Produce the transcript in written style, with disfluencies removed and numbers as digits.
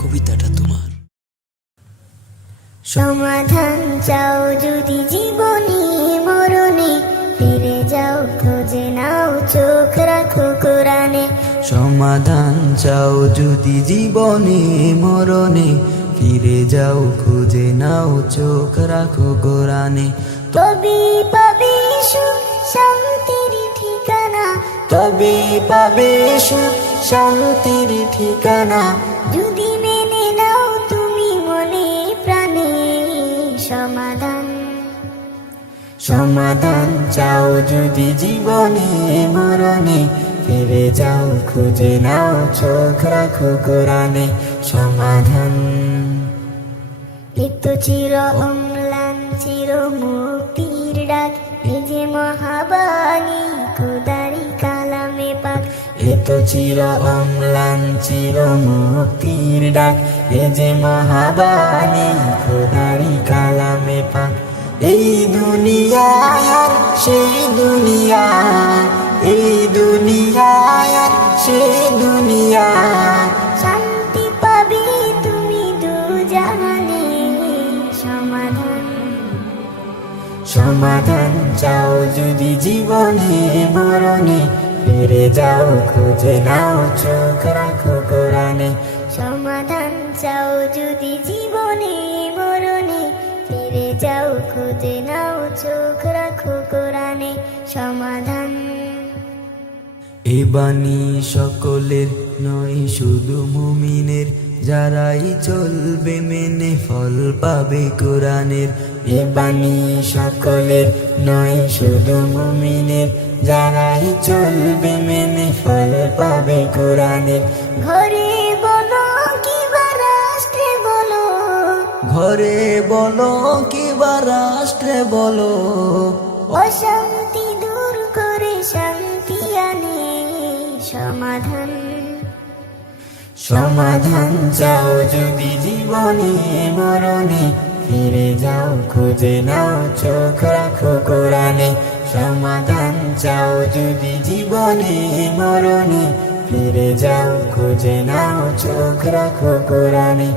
কবিতাটা তোমার। সমাধান চাও যদি জীবনে মরণে, ফিরে যাও খুঁজে নাও চোখ রাখো কোরআনে। সমাধান চাও যদি জীবনে মরণে, ফিরে যাও খুঁজে নাও চোখ রাখো কোরআনে। তবে পাবে সুখ শান্তির ঠিকানা, তবে পাবে সুখ শান্তির ঠিকানা, যদি মেনে নাও তুমি মনে প্রাণে। সমাধান সমাধান চাও যদি জীবনে মরণে, ফিরে যাও খুঁজে নাও চোখ রাখো কোরআনে। সমাধান এত চির অম্লান চির মুক্তির ডাক, এই যে মহাবাণী খোদারি কালামে পাক। এত চির অম্লান চির মুক্তির ডাক, এ যে মহাবাণী খোদারি কালামে পাক। এই দুনিয়ায় আর সেই দুনিয়া, এই দুনিয়ায় আর সেই দুনিয়া, শান্তি পাবে তুমি দু জাহানে। সমাধান সমাধান চাও যদি জীবনে মরণে, ফিরে যাও খুঁজে নাও চোখ রাখো কোরআনে। সমাধান চাও যদি জীবনে মরণে, ফিরে যাও খুঁজে নাও চোখ রাখো কোরআনে। সমাধান এ বাণী সকলের নয় শুধু মুমিনের, যারাই চলবে মেনে ফল পাবে কোরআনের। এ বাণী সকলের নয় শুধু মুমিনের, যারাই চলবে মেনে ফল পাবে কোরআনের। ঘরে বলো কিবা রাষ্ট্রে বলো, ঘরে বলো কিবা রাষ্ট্রে বলো, অশান্তি দূর করে শান্তি আনে। সমাধান সমাধান চাও যদি জীবনে মরণে, ফিরে যাও খুঁজে নাও চোখ রাখো কোরআনে। সমাধান চাও যদি জীবনে মরণে, ফিরে যাও খুঁজে নাও চোখ রাখো কোরআনে।